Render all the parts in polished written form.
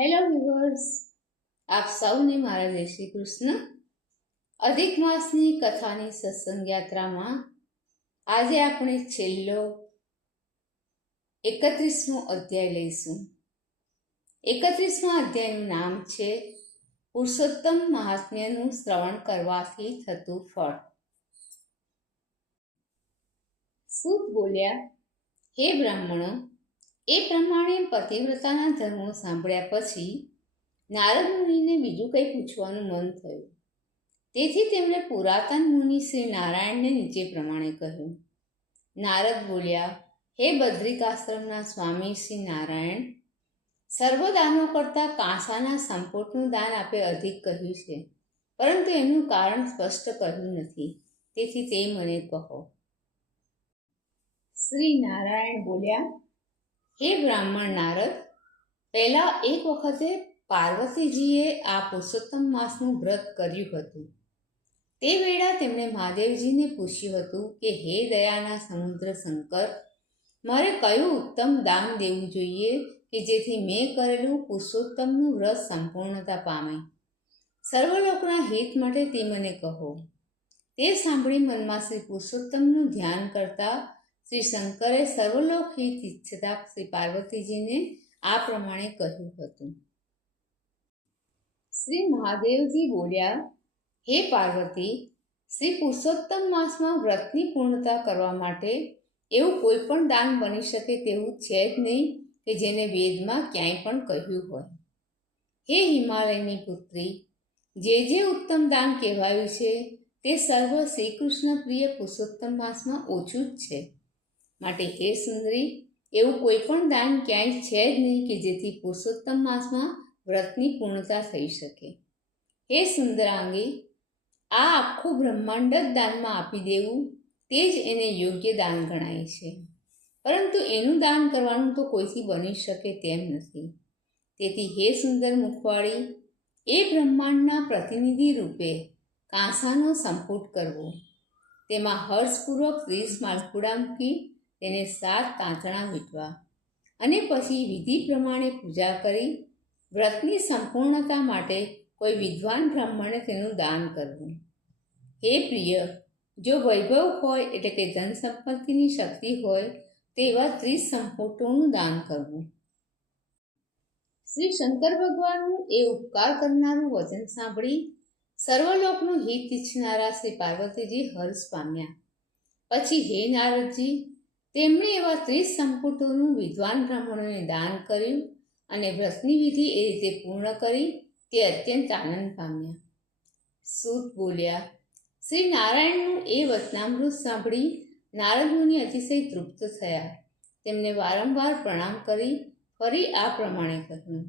Hello viewers, આપ સૌને મારા જય શ્રી કૃષ્ણ. અધિક માસની કથાની સત્સંગ યાત્રામાં આજે આપણે છેલ્લો 31મો અધ્યાય લઈશું. 31મા અધ્યાયનું નામ છે પુરુષોત્તમ મહાત્મ્યનું શ્રવણ કરવાથી થતું ફળ. સૂત બોલ્યા, હે બ્રાહ્મણો, એ પ્રમાણે પતિવ્રતાના ધર્મો સાંભળ્યા પછી નારદ મુનિને બીજું કંઈ પૂછવાનું મન થયું. તેથી તેમણે પુરાતન મુનિ શ્રી નારાયણને નીચે પ્રમાણે કહ્યું. નારદ બોલ્યા, હે બદ્રિકાશ્રમના સ્વામી શ્રી નારાયણ, સર્વ દાનો કરતાં કાંસાના સંપોટનું દાન આપે અધિક કહ્યું છે, પરંતુ એનું કારણ સ્પષ્ટ કહ્યું નથી. તેથી તે મને કહો. શ્રી નારાયણ બોલ્યા, હે બ્રાહ્મણ નારદ, પહેલાં એક વખતે પાર્વતીજીએ આ પુરુષોત્તમ માસનું વ્રત કર્યું હતું. તે વેળા તેમણે મહાદેવજીને પૂછ્યું હતું કે હે દયાના સમુદ્ર શંકર, મારે કયું ઉત્તમ દાન દેવું જોઈએ કે જેથી મેં કરેલું પુરુષોત્તમનું વ્રત સંપૂર્ણતા પામે. સર્વલોકના હિત માટે તે મને કહો. તે સાંભળી મનમાં શ્રી પુરુષોત્તમનું ધ્યાન કરતા શ્રી શંકરે સર્વલોક હિત ઈચ્છતા શ્રી પાર્વતીજીને આ પ્રમાણે કહ્યું હતું. શ્રી મહાદેવજી બોલ્યા, હે પાર્વતી, શ્રી પુરુષોત્તમ માસમાં વ્રતની પૂર્ણતા કરવા માટે એવું કોઈ પણ દાન બની શકે તેવું છે જ નહીં કે જેને વેદમાં ક્યાંય પણ કહ્યું હોય. હે હિમાલયની પુત્રી, જે ઉત્તમ દાન કહેવાયું છે તે સર્વ શ્રી કૃષ્ણ પ્રિય પુરુષોત્તમ માસમાં ઓછું જ છે. માટે હે સુંદરી, એવું કોઈ પણ દાન ક્યાંય છે જ નહીં કે જેથી પુરુષોત્તમ માસમાં વ્રતની પૂર્ણતા થઈ શકે. હે સુંદરાંગી, આ આખું બ્રહ્માંડ જ દાનમાં આપી દેવું તે જ એને યોગ્ય દાન ગણાય છે. પરંતુ એનું દાન કરવાનું તો કોઈથી બની શકે તેમ નથી. તેથી હે સુંદર મુખવાળી, એ બ્રહ્માંડના પ્રતિનિધિ રૂપે કાંસાનો સંપુટ કરવો, તેમાં હર્ષપૂર્વક 30 માલપુડા મૂકી તેને 7 તાંતણા વીંટવા અને પછી વિધિ પ્રમાણે પૂજા કરી વ્રતની સંપૂર્ણતા માટે કોઈ વિદ્વાન બ્રાહ્મણે તેનું દાન કરવું. હે પ્રિય, જો વૈભવ હોય એટલે કે ધન સંપત્તિની શક્તિ હોય તો એવા 30 સંપુટોનું દાન કરવું. શ્રી શંકર ભગવાનનું એ ઉપકાર કરનારું વચન સાંભળી સર્વલોકનું હિત ઈચ્છનારા શ્રી પાર્વતીજી હર્ષ પામ્યા. પછી હે નારદજી, તેમણે એવા 30 સંપુટોનું વિદ્વાન બ્રાહ્મણોને દાન કર્યું અને વ્રતની વિધિ એ રીતે પૂર્ણ કરી તે અત્યંત આનંદ પામ્યા. સૂત બોલ્યા, શ્રી નારાયણનું એ વચનામૃત સાંભળી નારદ મુનિ અતિશય તૃપ્ત થયા. તેમને વારંવાર પ્રણામ કરી ફરી આ પ્રમાણે કહ્યું.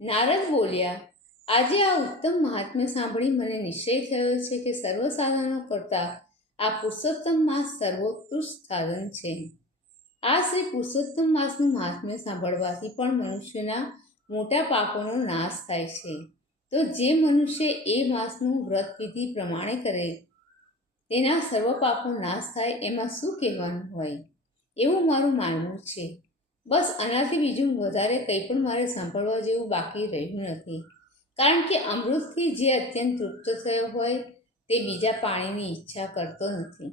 નારદ બોલ્યા, આજે આ ઉત્તમ મહાત્મ્ય સાંભળી મને નિશ્ચય થયો છે કે સર્વ સાધનો કરતાં આ પુરુષોત્તમ માસ સર્વોત્કૃષ્ટ સાધન છે. આ શ્રી પુરુષોત્તમ માસનું મહાત્મ્ય સાંભળવાથી પણ મનુષ્યના મોટા પાપોનો નાશ થાય છે. તો જે મનુષ્ય એ માસનું વ્રત વિધિ પ્રમાણે કરે તેના સર્વ પાપો નાશ થાય એમાં શું કહેવાનું હોય, એવું મારું માનવું છે. બસ આનાથી બીજું વધારે કંઈ પણ મારે સાંભળવા જેવું બાકી રહ્યું નથી. કારણ કે અમૃતથી જે અત્યંત તૃપ્ત થયો હોય તે બીજા પાણીની ઈચ્છા કરતો નથી.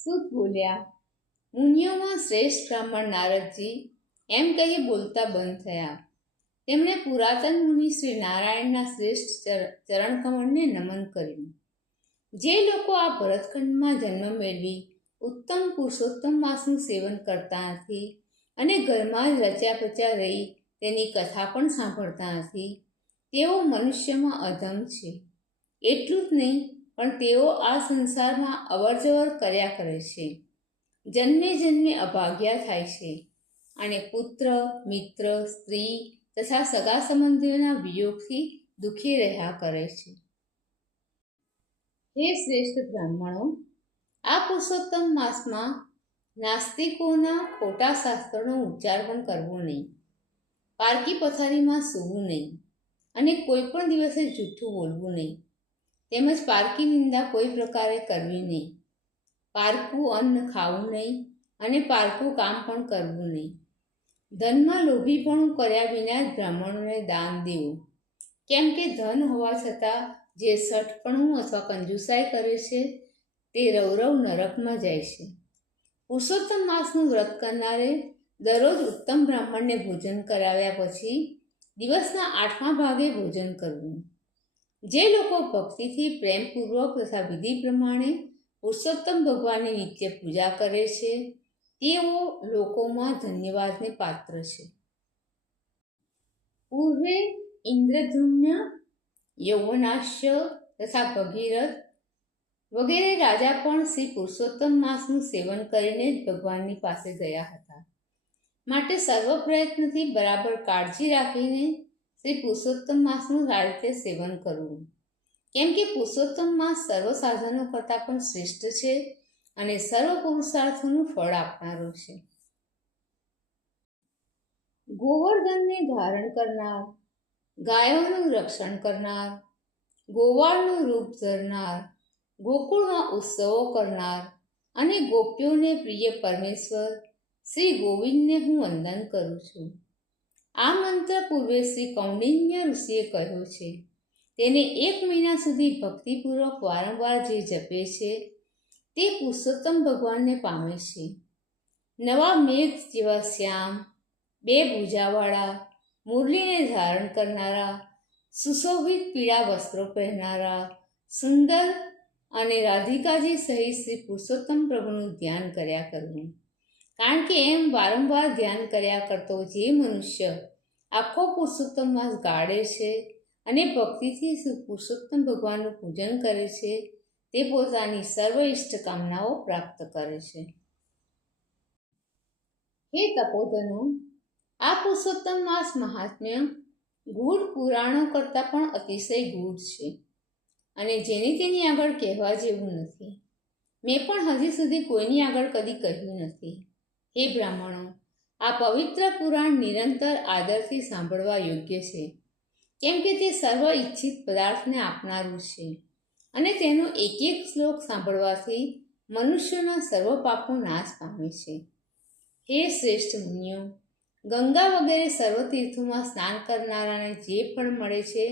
સૂત બોલ્યા, મુનિઓમાં શ્રેષ્ઠ બ્રાહ્મણ નારદજી એમ કહી બોલતા બંધ થયા. તેમણે પુરાતન મુનિ શ્રી નારાયણના શ્રેષ્ઠ ચરણકમળને નમન કર્યું. જે લોકો આ ભરતખંડમાં જન્મ મેળવી ઉત્તમ પુરુષોત્તમ માસનું સેવન કરતા નથી અને ઘરમાં જ રચ્યા પચ્યા રહી તેની કથા પણ સાંભળતા નથી, તેઓ મનુષ્યમાં અધમ છે. એટલું જ નહીં, પણ તેઓ આ સંસારમાં અવરજવર કર્યા કરે છે. જન્મે જન્મે અભાગ્યા થાય છે અને પુત્ર, મિત્ર, સ્ત્રી તથા સગા સંબંધીઓના વિયોગથી દુઃખી રહ્યા કરે છે. હે શ્રેષ્ઠ બ્રાહ્મણો, આ પુરુષોત્તમ માસમાં નાસ્તિકોના ખોટા શાસ્ત્રનો ઉચ્ચાર પણ કરવો નહીં, પારકી પથારીમાં સૂવું નહીં અને કોઈ પણ દિવસે જૂઠું બોલવું નહીં, તેમજ પારકી નિંદા કોઈ પ્રકારે કરવી નહીં, પારકું અન્ન ખાવું નહીં અને પારકું કામ પણ કરવું નહીં. ધનમાં લોભીપણું કર્યા વિના જ બ્રાહ્મણોને દાન દેવું, કેમ કે ધન હોવા છતાં જે સઠપણું અથવા કંજુસાઈ કરે છે તે રૌરવ નરકમાં જાય છે. પુરુષોત્તમ માસનું વ્રત કરનારે દરરોજ ઉત્તમ બ્રાહ્મણને ભોજન કરાવ્યા પછી દિવસના 8મા ભાગે ભોજન કરવું. જે લોકો ભક્તિથી પ્રેમપૂર્વક તથા વિધિ પ્રમાણે પુરુષોત્તમ ભગવાનની નિત્ય પૂજા કરે છે તેઓ લોકોમાં ધન્યવાદને પાત્ર છે. પૂર્વે ઇન્દ્રધુમ્ન, યૌવનાશ્ય તથા ભગીરથ વગેરે રાજા પણ શ્રી પુરુષોત્તમ માસનું સેવન કરીને જ ભગવાનની પાસે ગયા હતા. માટે સર્વ પ્રયત્નથી બરાબર કાળજી રાખીને શ્રી પુરુષોત્તમ માસનું આ રીતે સેવન કરવું, કેમ કે પુરુષોત્તમ માસ સર્વ સાધનો કરતાં પણ શ્રેષ્ઠ છે અને સર્વ પુરુષાર્થોનું ફળ આપનારો છે. ગોવર્ધનને ધારણ કરનાર, ગાયોનું રક્ષણ કરનાર, ગોવાળનું રૂપ ધરનાર, ગોકુળમાં ઉત્સવો કરનાર અને ગોપીઓને પ્રિય પરમેશ્વર શ્રી ગોવિંદને હું વંદન કરું છું. આ મંત્ર પૂર્વે શ્રી કૌંડિન્ય ઋષિએ કહ્યો છે. તેને 1 મહિના સુધી ભક્તિપૂર્વક વારંવાર જે જપે છે તે પુરુષોત્તમ ભગવાનને પામે છે. નવા મેઘ જેવા શ્યામ, 2 ભુજાવાળા, મુરલીને ધારણ કરનારા, સુશોભિત પીળા વસ્ત્રો પહેરનારા, સુંદર અને રાધિકાજી સહિત શ્રી પુરુષોત્તમ પ્રભુનું ધ્યાન કર્યા કરવું. કારણ કે એમ વારંવાર ધ્યાન કર્યા કરતો જે મનુષ્ય આખો પુરુષોત્તમ માસ ગાળે છે અને ભક્તિથી શ્રી પુરુષોત્તમ ભગવાનનું પૂજન કરે છે તે પોતાની સર્વ ઇષ્ટ કામનાઓ પ્રાપ્ત કરે છે. હે તપોધનો, આ પુરુષોત્તમ માસ મહાત્મ્ય ગૂઢ પુરાણો કરતાં પણ અતિશય ગૂઢ છે અને જેની તેની આગળ કહેવા જેવું નથી. મેં પણ હજી સુધી કોઈની આગળ કદી કહ્યું નથી. હે બ્રાહ્મણો, આ પવિત્ર પુરાણ નિરંતર આદરથી સાંભળવા યોગ્ય છે, કેમ કે તે સર્વ ઈચ્છિત પદાર્થને આપનારું છે અને તેનો એક એક શ્લોક સાંભળવાથી મનુષ્યના સર્વ પાપો નાશ પામે છે. હે શ્રેષ્ઠ મુનિઓ, ગંગા વગેરે સર્વ તીર્થોમાં સ્નાન કરનારાને જે ફળ મળે છે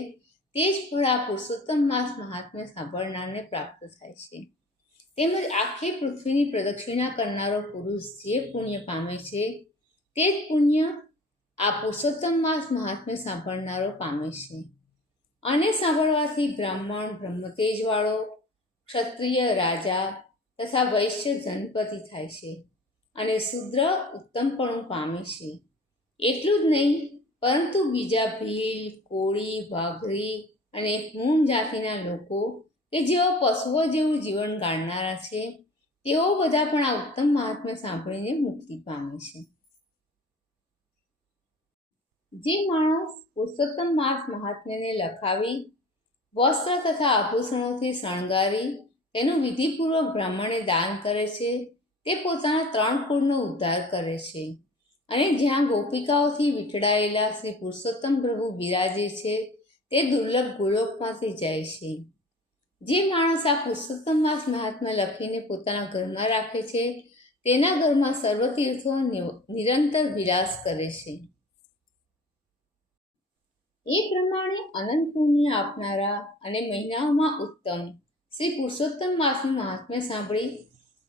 તે જ ફળ આ પુરુષોત્તમ માસ મહાત્મ્ય સાંભળનારને પ્રાપ્ત થાય છે. તેમજ આખી પૃથ્વીની પ્રદક્ષિણા કરનારો પુરુષ જે પુણ્ય પામે છે તે જ પુણ્ય આ પુરુષોત્તમ માસ મહાત્મ્ય સાંભળનારો પામે છે. આને સાંભળવાથી બ્રાહ્મણ બ્રહ્મતેજવાળો, ક્ષત્રિય રાજા તથા વૈશ્ય ધનપતિ થાય છે અને શુદ્ર ઉત્તમપણું પામે છે. એટલું જ નહીં, પરંતુ બીજા ભીલ, કોળી, વાઘરી અને પૂર્ણ જાતિના લોકો કે જેઓ પશુઓ જેવું જીવન ગાળનારા છે તેઓ બધા પણ આ ઉત્તમ મહાત્મ્ય સાંભળીને મુક્તિ પામે છે. જે માણસ પુરુષોત્તમ માસ મહાત્મ્યને લખાવી વસ્ત્ર તથા આભૂષણોથી શણગારી તેનું વિધિપૂર્વક બ્રાહ્મણે દાન કરે છે તે પોતાના 3 કુળનો ઉદ્ધાર કરે છે અને જ્યાં ગોપિકાઓથી વીંટળાયેલા શ્રી પુરુષોત્તમ પ્રભુ બિરાજે છે તે દુર્લભ ગોલોકમાંથી જાય છે. જે માણસ આ પુરુષોત્તમ માસ મહાત્મ્ય લખીને પોતાના ઘરમાં રાખે છે તેના ઘરમાં સર્વ તીર્થો નિરંતર વિલાસ કરે છે. એ પ્રમાણે અનંત પુણ્ય આપનારા અને મહિનાઓમાં ઉત્તમ શ્રી પુરુષોત્તમ માસનું મહાત્મ્ય સાંભળી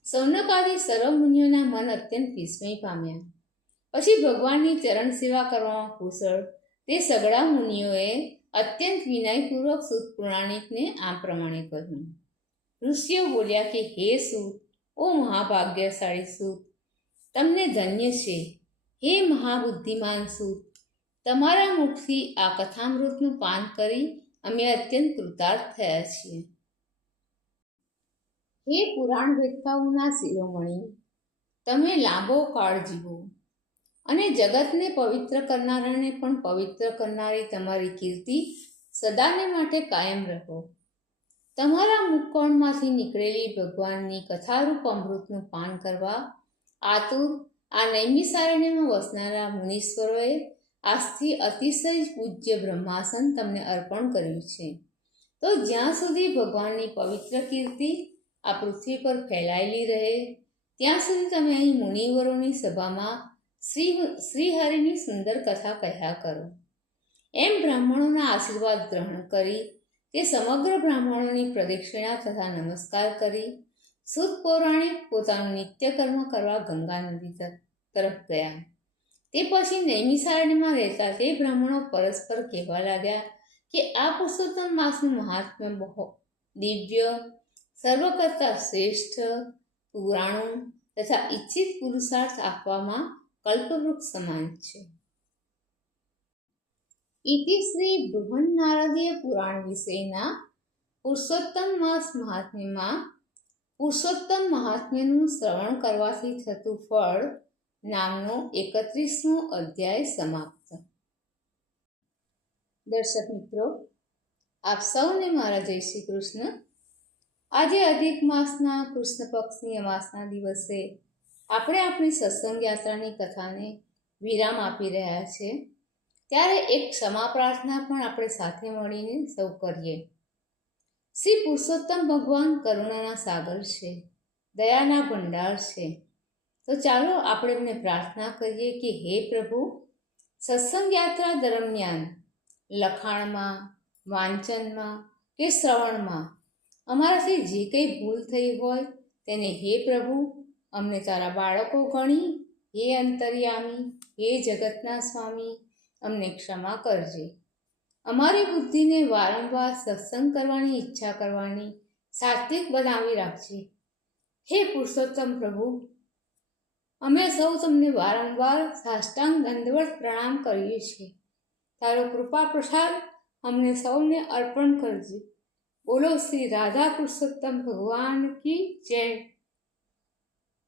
સૌનકાદી સર્વ મુનિઓના મન અત્યંત વિસ્મય પામ્યા. પછી ભગવાનની ચરણ સેવા કરવામાં કુશળ તે સગળા મુનિઓએ અત્યંત વિનયપૂર્વક સૂત પુરાણિકને આ પ્રમાણે કહ્યું. ઋષિઓ બોલ્યા કે હે સૂત, ઓ મહાભાગ્યશાળી સૂત, તમને ધન્ય છે. હે મહાબુદ્ધિમાન સૂત, તમારા મુખથી આ કથામૃતનું પાન કરી અમે અત્યંત કૃતાર્થ થયા છીએ. હે પુરાણ વેદતાઓના શિરોમણી, તમે લાંબો કાળ જીવો અને જગતને પવિત્ર કરનારાને પણ પવિત્ર કરનારી તમારી કીર્તિ સદાને માટે કાયમ રહો. તમારા મુખકણમાંથી નીકળેલી ભગવાનની કથારૂપ અમૃતનું પાન કરવા આતુર આ નૈમિષારણ્યમાં વસનારા મુનીશ્વરોએ આજથી અતિશય પૂજ્ય બ્રહ્માસન તમને અર્પણ કર્યું છે. તો જ્યાં સુધી ભગવાનની પવિત્ર કીર્તિ આ પૃથ્વી પર ફેલાયેલી રહે ત્યાં સુધી તમે અહીં મુનિવરોની સભામાં શ્રીહરિની સુંદર કથા કહ્યા કરો. એમ બ્રાહ્મણોના આશીર્વાદ ગ્રહણ કરી તે સમગ્ર બ્રાહ્મણોની પ્રદક્ષિણા તથા નમસ્કાર કરી સુત પૌરાણિક પોતાનું નિત્યકર્મ કરવા ગંગા નદી તરફ ગયા. તે પછી નૈમિષારણ્યમાં રહેતા તે બ્રાહ્મણો પરસ્પર કહેવા લાગ્યા કે આ પુરુષોત્તમ માસનું મહાત્મ્ય બહુ દિવ્ય, સર્વ કરતા શ્રેષ્ઠ, પુરાણું તથા ઈચ્છિત પુરુષાર્થ આપવામાં કલ્પવૃક્ષ સમાન છે. ઇતિ શ્રી બૃહન્નારદીય પુરાણ વિષયના પુરુષોત્તમ માસ મહાત્મ્યમાં પુરુષોત્તમ મહાત્મ્યનું શ્રવણ કરવાથી થતું ફળ નામનો 31મો અધ્યાય સમાપ્ત. દર્શક મિત્રો, આપ સૌને મારા જય શ્રી કૃષ્ણ. આજે અધિક માસના કૃષ્ણ પક્ષની અમાસના દિવસે આપણે આપણી સત્સંગ યાત્રાની કથાને વિરામ આપી રહ્યા છે. ત્યારે એક ક્ષમા પ્રાર્થના પણ આપણે સાથે મળીને સૌ કરીએ. શ્રી પુરુષોત્તમ ભગવાન કરુણાના સાગર છે, દયાના ભંડાર છે. તો ચાલો આપણે એમને પ્રાર્થના કરીએ કે હે પ્રભુ, સત્સંગ યાત્રા દરમિયાન લખાણમાં, વાંચનમાં કે શ્રવણમાં અમારાથી જે કંઈ ભૂલ થઈ હોય તેને હે પ્રભુ અમને તારા બાળકો ગણી હે અંતર્યામી, હે જગતના સ્વામી અમને ક્ષમા કરજે. અમારી બુદ્ધિને વારંવાર સત્સંગ કરવાની ઈચ્છા કરવાની સાત્વિક બનાવી રાખજે. હે પુરુષોત્તમ પ્રભુ, અમે સૌ તમને વારંવાર સાષ્ટાંગ દંડવત પ્રણામ કરીએ છીએ. તારો કૃપા પ્રસાદ અમને સૌને અર્પણ કરજે. બોલો શ્રી રાધા પુરુષોત્તમ ભગવાન કી જય.